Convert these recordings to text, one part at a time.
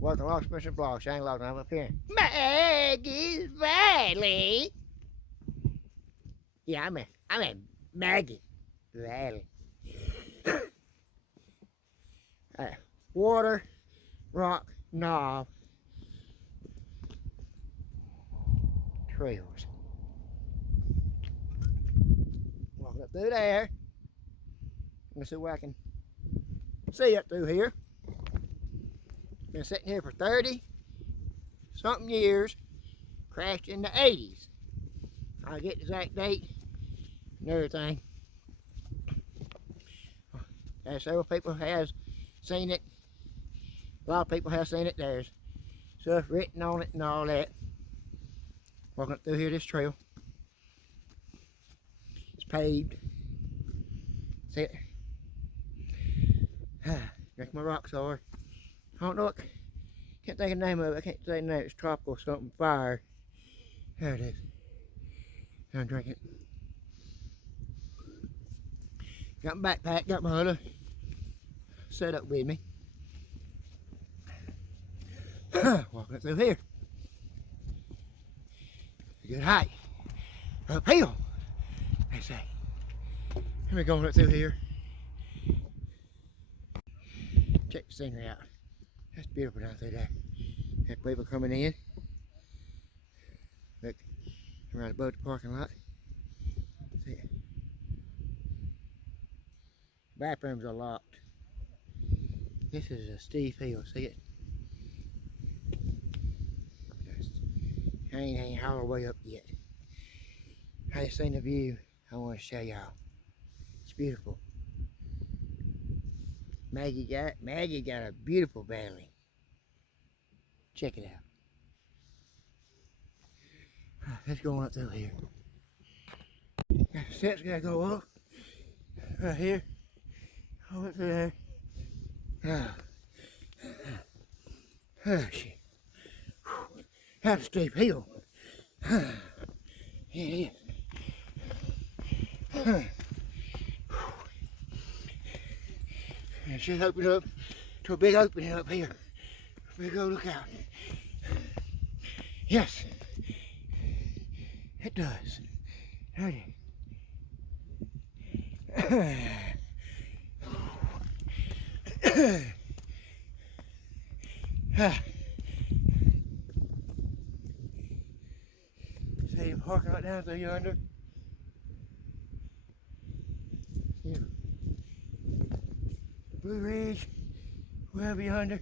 Welcome to Lost Spencer Blog. Shane Logan. I'm up here in Maggie Valley. Yeah, I'm in Maggie Valley. Water, rock, knob, trails. Walking up through there. Let me see what I can see up through here. Been sitting here for 30 something years. Crashed in the 80s. I'll get the exact date and everything. Several people has seen it. A lot of people have seen it. There's stuff written on it and all that. Walking up through here, this trail. It's paved. See it? Drink my rocks hard. I don't know what, can't think of the name of it. I can't say the name. It's tropical something fire. There it is. I'm drinking. Got my backpack, got my other set up with me. Walking up through here. It's a good height. Uphill, they say. Let me go up through here. Check the scenery out. That's beautiful down through there. Have people coming in. Look, around above the parking lot. See it? Bathrooms are locked. This is a steep hill, see it? I ain't all the way up yet. I just seen the view I want to show y'all. It's beautiful. Maggie got a beautiful valley. Check it out. Let's go on up through here. Got the steps gotta go up. Right here. All up through there. Oh shit. That's a steep hill. Yeah, it is. It should open up to a big opening up here. Big old lookout. Yes, it does. Ready. See the parking lot down through yonder. Yeah. Blue Ridge, way over yonder.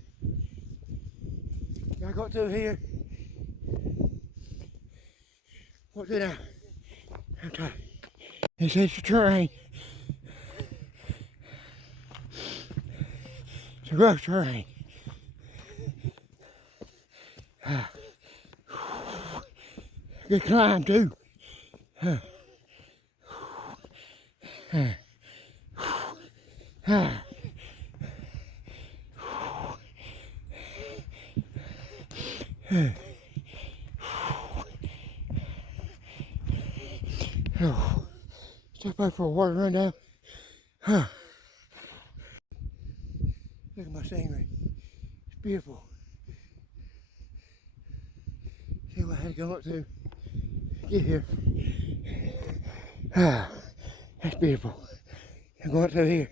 Gotta go through here. What's it now? I'm tired. This is the terrain. It's a rough terrain. Good climb too. Step back for a water run down. Look at my scenery. It's beautiful. See what I had to go up to get here. That's beautiful. I'm going up through here.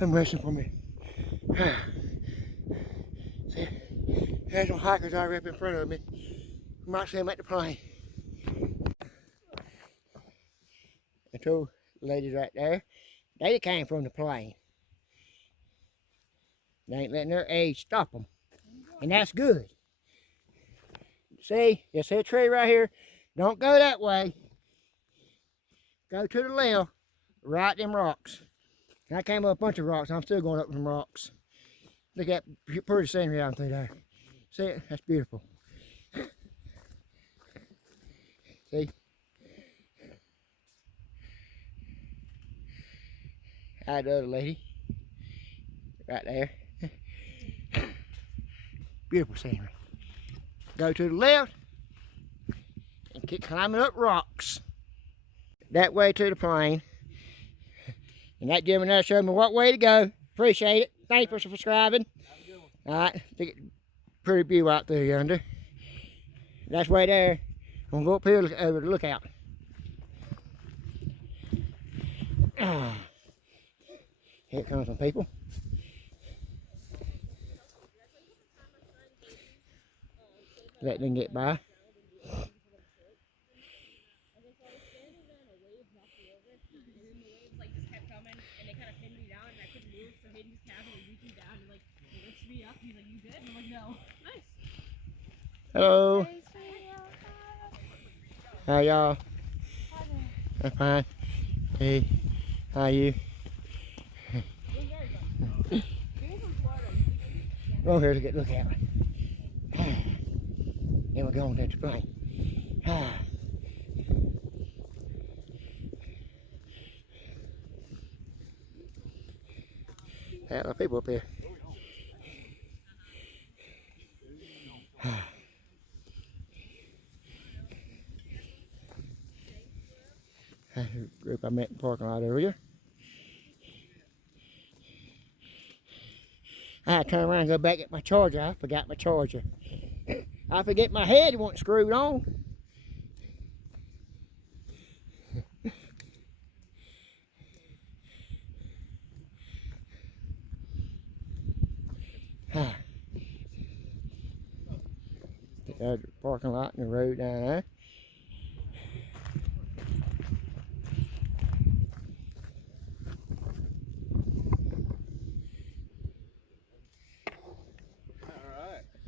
I'm resting for me. See, there's some hikers already up in front of me. You might see them at the plane. The two ladies right there, they came from the plane. They ain't letting their age stop them. And that's good. See, you see a tree right here? Don't go that way. Go to the left, right them rocks. And I came up a bunch of rocks, I'm still going up them rocks. Look at that pretty scenery out through there. See it? That's beautiful. See? Hi, the other lady. Right there. Beautiful scenery. Go to the left and keep climbing up rocks. That way to the plane. And that gentleman there showed me what way to go. Appreciate it. Thanks for subscribing. All right, pretty view out there yonder. That's way there. I'm gonna go up here over the lookout. Here comes some people. Let them get by. Hello. How y'all? I'm fine. Hey, how are you? Go here to look at it. Then we're going to the plane. A lot of people up here. A group I met in the parking lot earlier. I had to turn around and go back and get my charger. I forgot my charger. I forget my head wasn't screwed on. The parking lot and the road down there.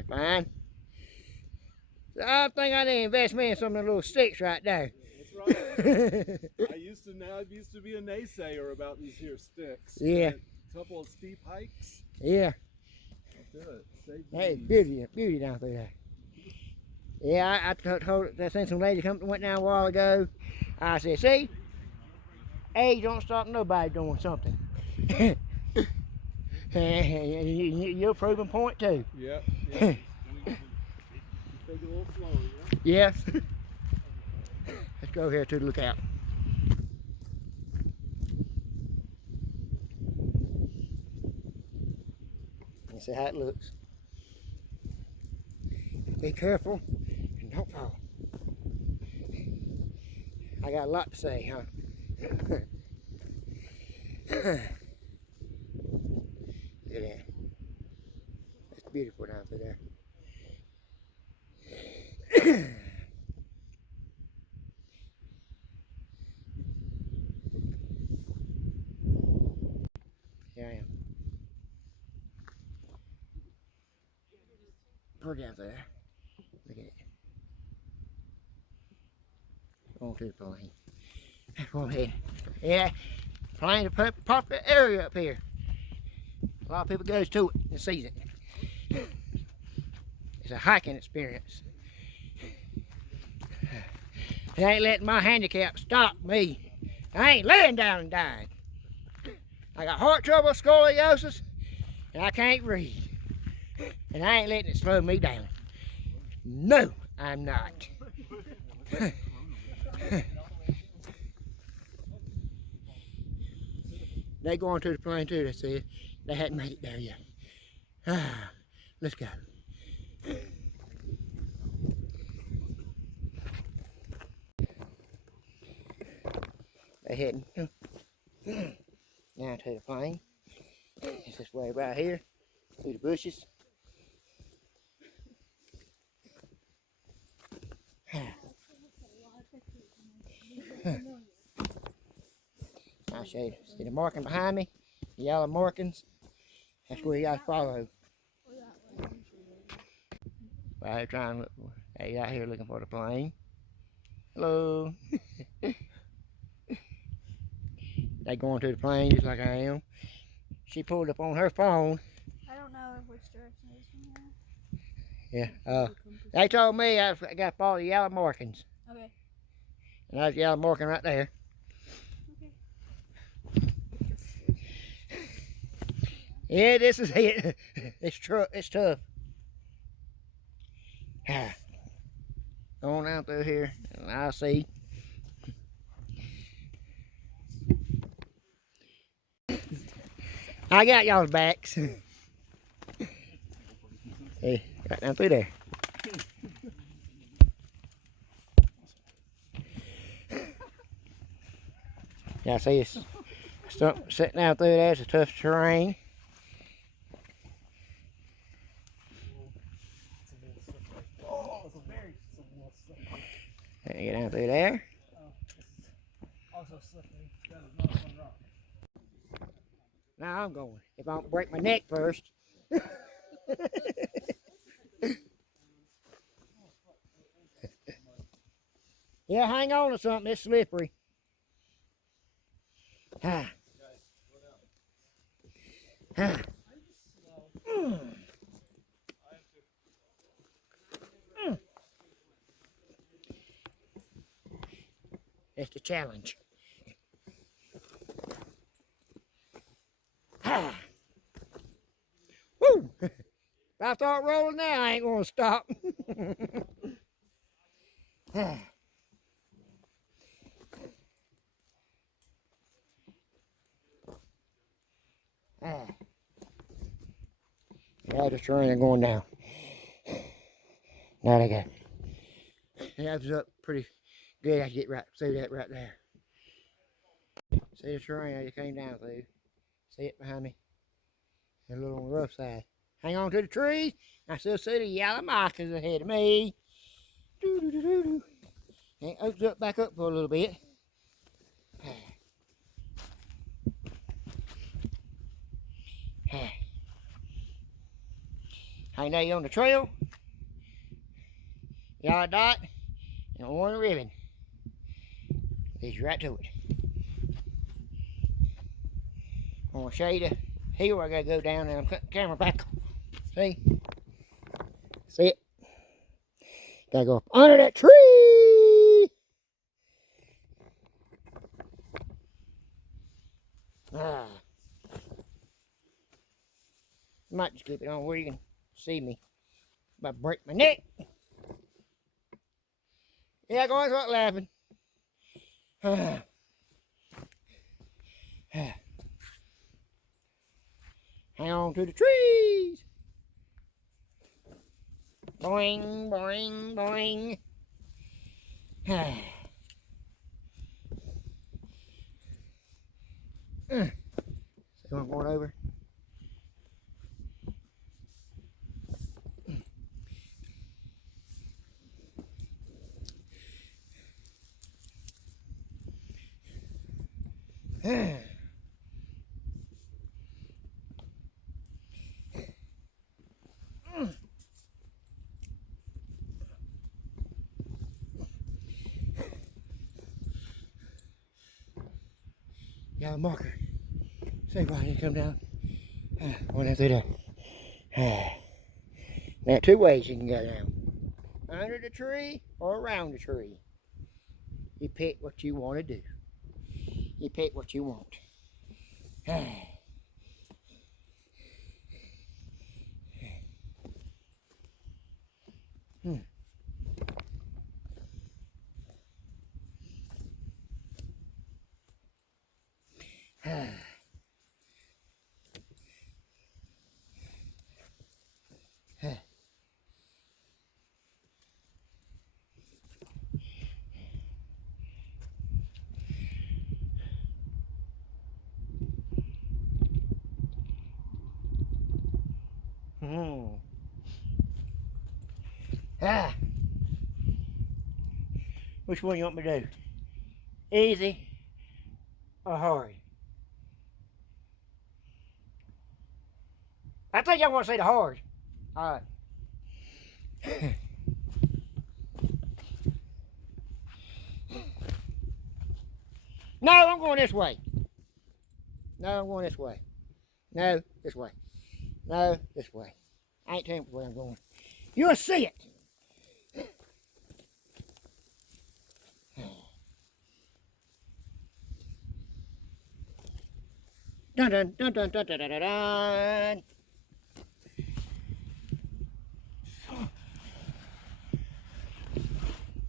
Fine. So I think I need to invest me in some of the little sticks right there. That's right. I used to be a naysayer about these here sticks. Yeah. A couple of steep hikes. Yeah. I'll do it. Save Hey, these. beauty down through there. Yeah, I seen some lady went down a while ago. I said, see, age don't stop nobody doing something. You're a proving point too. Yep. Take it a little slower, yeah? Yes. Let's go here to the lookout. And see how it looks. Be careful and don't fall. I got a lot to say, huh? Look at that. It's beautiful down through there. Here I am. Pretty down there. Look at it. Going to the plane. Go ahead. Yeah, plane is a popular area up here. A lot of people goes to it and sees it. It's a hiking experience. It ain't letting my handicap stop me. I ain't laying down and dying. I got heart trouble, scoliosis, and I can't read. And I ain't letting it slow me down. No, I'm not. They going to the plane too, they said. They hadn't made it there yet. Let's go. They're heading now to the plane. It's this way right here, through the bushes. I'll show you. See the marking behind me? The yellow markings? That's where you gotta follow. Right here trying to look for. Hey, out here looking for the plane. Hello. They going to the plane just like I am. She pulled up on her phone. I don't know which direction it is from here. Yeah. They told me I got to follow the yellow markings. Okay. And there's the yellow marking right there. Okay. Yeah, this is it. It's tough. Going down through here, and I see. I got y'all's backs. Hey, right down through there. Yeah, see it's sitting down through there. It's a tough terrain. Oh, it's a very little slippery. Get down through there. Oh, this is also slippery. That is not a fun rock. Now I'm going. If I don't break my neck first. Yeah, hang on to something. It's slippery. Ah. Ah. It's the challenge. Ah. Woo! If I start rolling now, I ain't gonna stop. Ah. Ah. Yeah, just trying going down. Now they got. Yeah, it was up pretty good. I can get right through that right there. See the terrain I just came down through. See it behind me? A little on the rough side. Hang on to the trees. I still see the yellow markers ahead of me. Doo -doo -doo -doo -doo. And it opens up back up for a little bit. Hang there, you on the trail. Yellow dot and a orange ribbon. Leads you right to it. I'm gonna show you the hill I gotta go down, and I'm cutting the camera back. See? See it? Gotta go up under that tree. Ah. Might just keep it on where you can see me. If I break my neck. Yeah, go on, start laughing. Hang on to the trees. Boing, boing, boing. See what I'm going over? Got a marker. See if I can come down. Going down through there. Now, two ways you can go down. Under the tree or around the tree. You pick what you want to do. You pick what you want. Which one you want me to do? Easy or hard? I think y'all want to say the hard. All right. No, I'm going this way. No, I'm going this way. No, this way. No, this way. I ain't telling you where I'm going. You'll see it. Dun dun dun dun dun dun dun dun dun.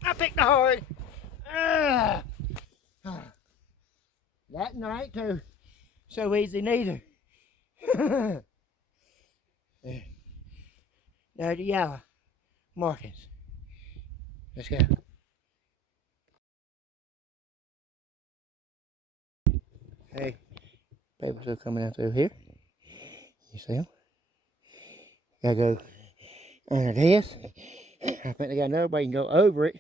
I picked the hard. That night too. So easy neither. There's the yellow markings. Let's go. Hey, people still coming out through here. You see them? Gotta go under this. I think they got another way you can go over it.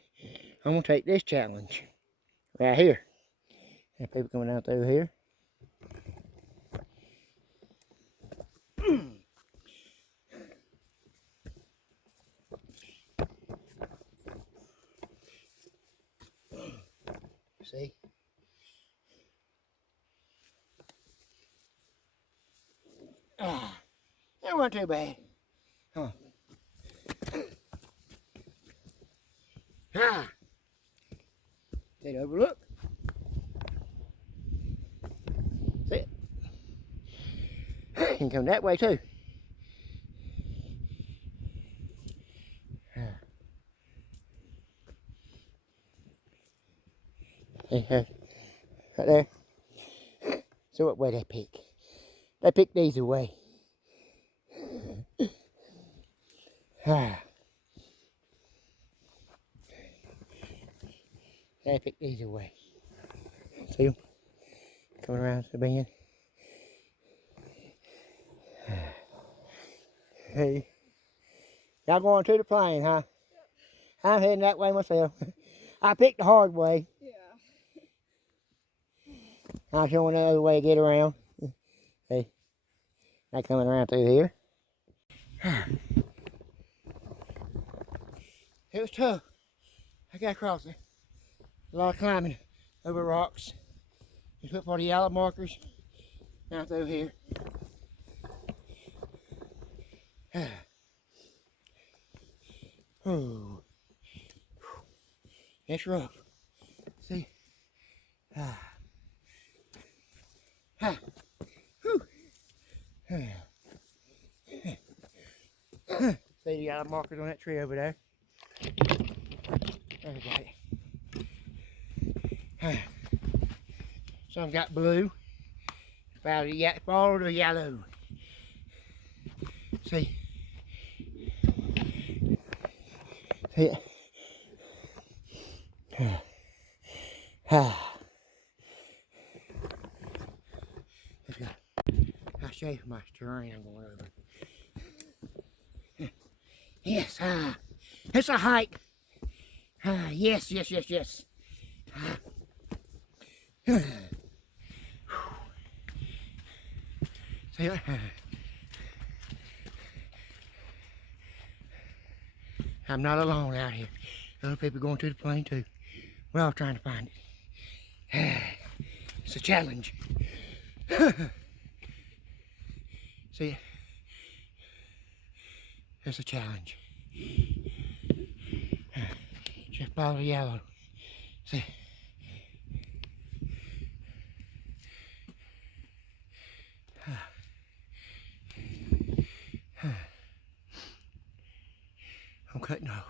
I'm gonna take this challenge right here. And people coming out through here. See? Ah, that wasn't too bad. Huh. Ah. Did overlook. See it? You can come that way too. Hey, right there. So what way they pick? They pick these away. They pick these away. See them? Coming around to the bend. Hey. Y'all going to the plane, huh? I'm heading that way myself. I picked the hard way. Yeah. I'll show another way to get around. See? They coming around through here. It was tough. I got across it. A lot of climbing over rocks. Just look for the yellow markers out through here. Oh, it's rough. See? See the yellow markers on that tree over there? There we got it. Some got blue. Follow the yellow. See? See it? Let's go. I'll show you my terrain I'm going over. Yes, it's a hike. Yes. See it? I'm not alone out here. Other people going to the plane too. We're all trying to find it. It's a challenge. See it? It's a challenge. Just follow the yellow. See? I'm cutting off.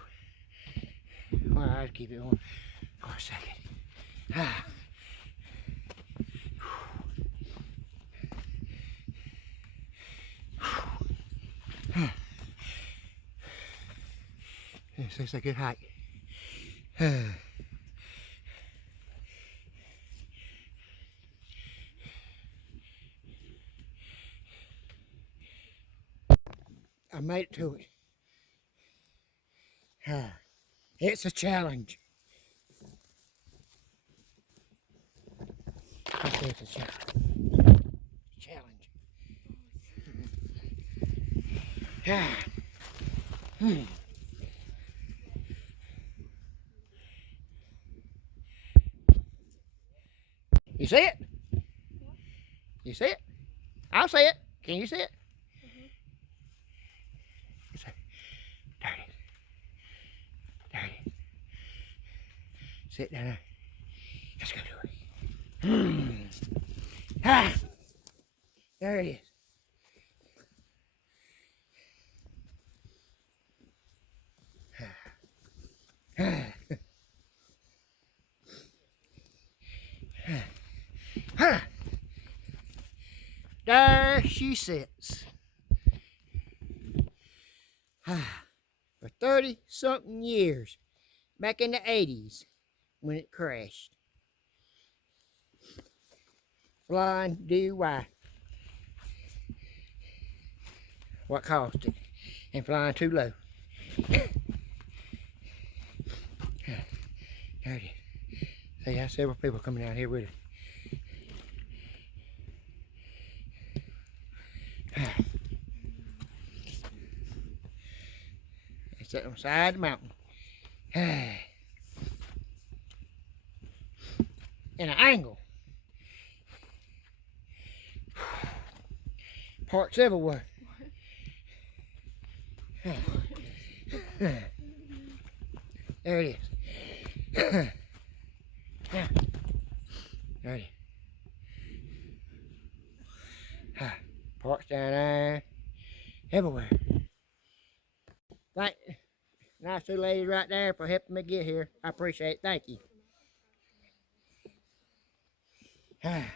Well, I'll keep it on for a second. This is a good hike. I made it to it. It's a challenge. I say it's a challenge. You see it? You see it? I'll see it. Can you see it? There it is. Sit down there. Let's go do it. There it is. There she sits. For 30-something years, back in the 80s when it crashed. Flying DUI. What caused it? And flying too low. There it is. See, I have several people coming out here with it. It's up on the side of the mountain. In an angle. Parts everywhere. There it is. Yeah. There it is. Parts down there. Everywhere. Nice little lady right there for helping me get here. I appreciate it. Thank you. There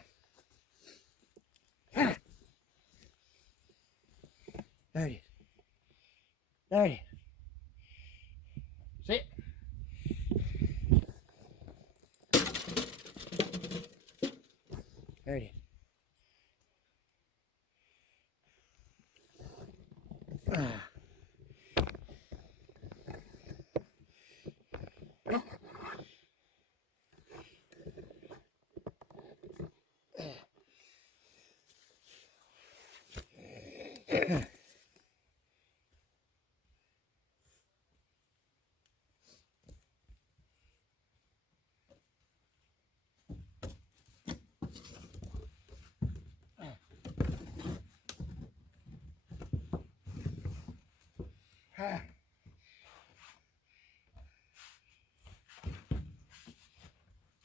it is. There it is. Sit. There it is.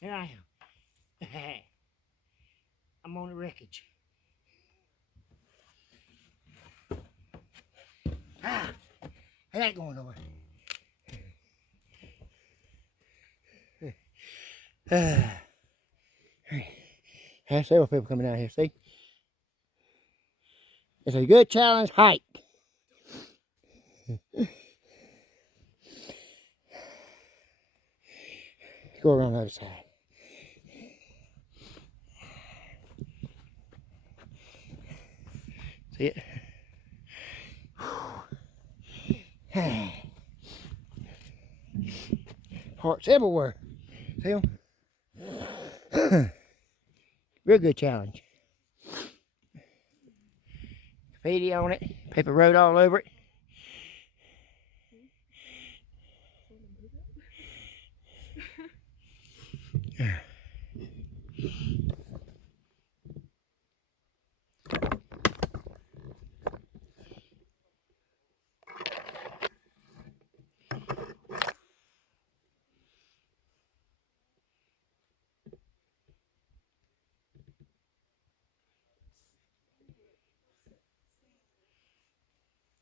Here I am. I'm on the wreckage. It ain't going nowhere. There's several people coming out here, see? It's a good challenge hike. Go around the other side. See it? Parts everywhere. See them? Real good challenge. Graffiti on it. Paper wrote all over it.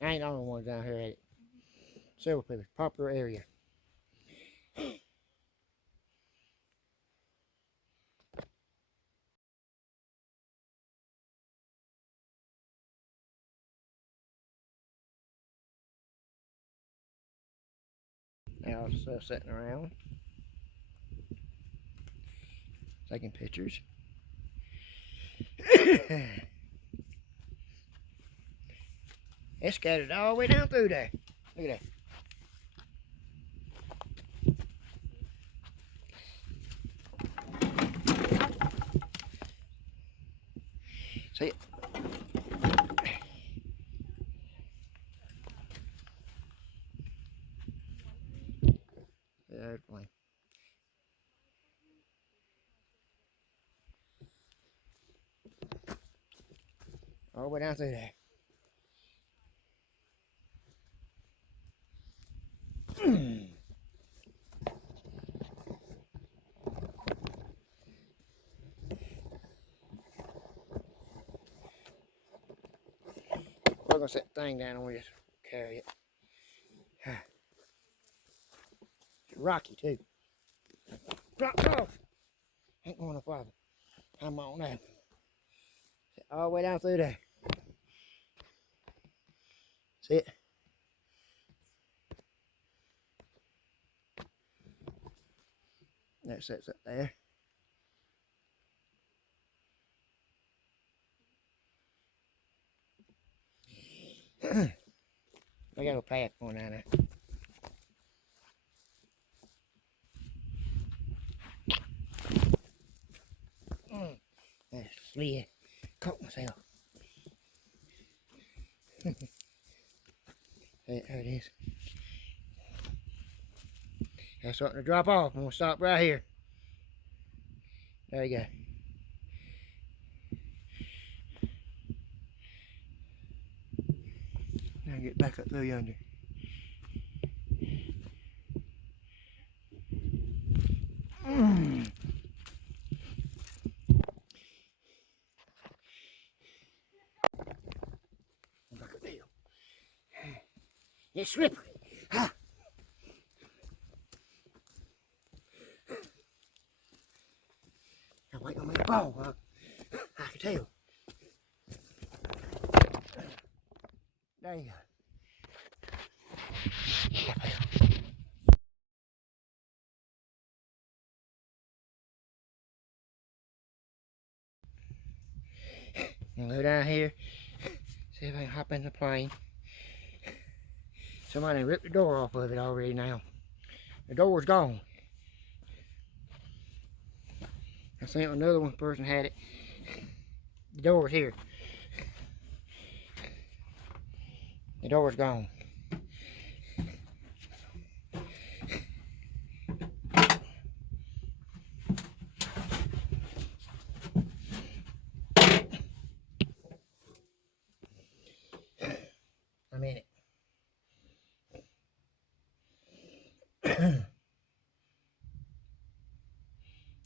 I ain't the only one down here at it. Several people. Popular area. Now it's sitting around taking pictures. It's scattered all the way down through there. Look at that. See it? Airplane. All the way down through there. We're gonna set the thing down and we just carry it. It's rocky too. Drops off. Ain't going no farther. I'm on now. All the way down through there. Sit. That sits up there. We got a path going down there. That's a flea. Caught myself. There it is. That's starting to drop off. I'm gonna stop right here. There you go. Now get back up through yonder. Back up there. It's slippery. Ha. I'm waiting on me to fall, huh? I can tell. There you go. I'm gonna go down here, see if I can hop in the plane. Somebody ripped the door off of it already now. The door's gone. I seen another one person had it. The door's here. The door's gone. I'm in it.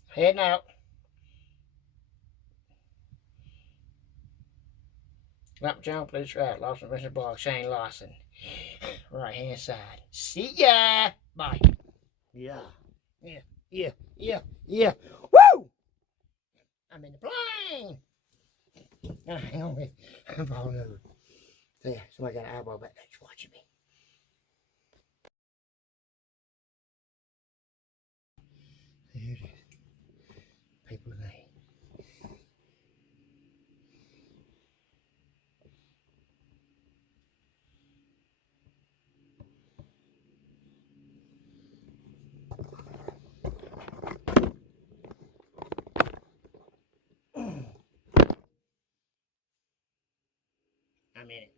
Heading out. Lap jump, please right. Lawson, Mr. Blog, Shane Lawson. Right hand side. See ya. Bye. Yeah. Yeah. Yeah. Yeah. Yeah. Woo! I'm in the plane. Now hang on with I'm falling over. There, somebody got an eyeball back there watching me. There it is. People Lane. I'm in it.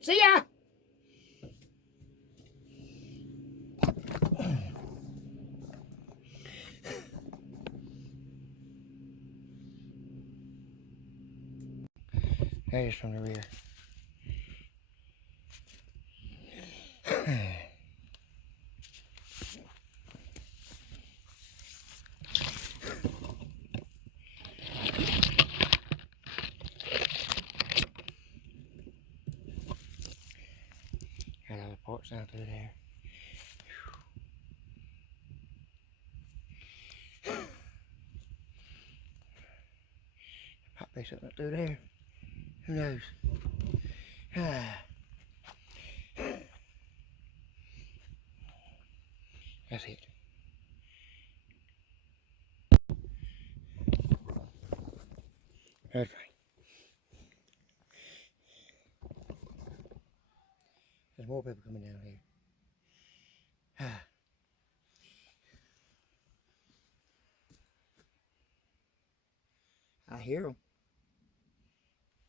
See ya! There's from the rear. Got other parts down through there. Might be something up through there. Who knows? That's it. That's right. There's more people coming down here. I hear them.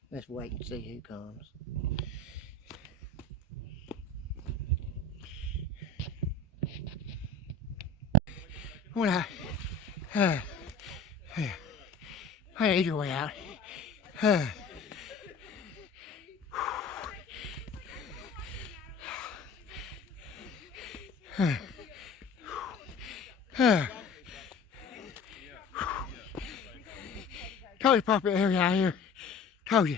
Let's wait and see who comes. When I need your way out. Totally proper area out here. Told you.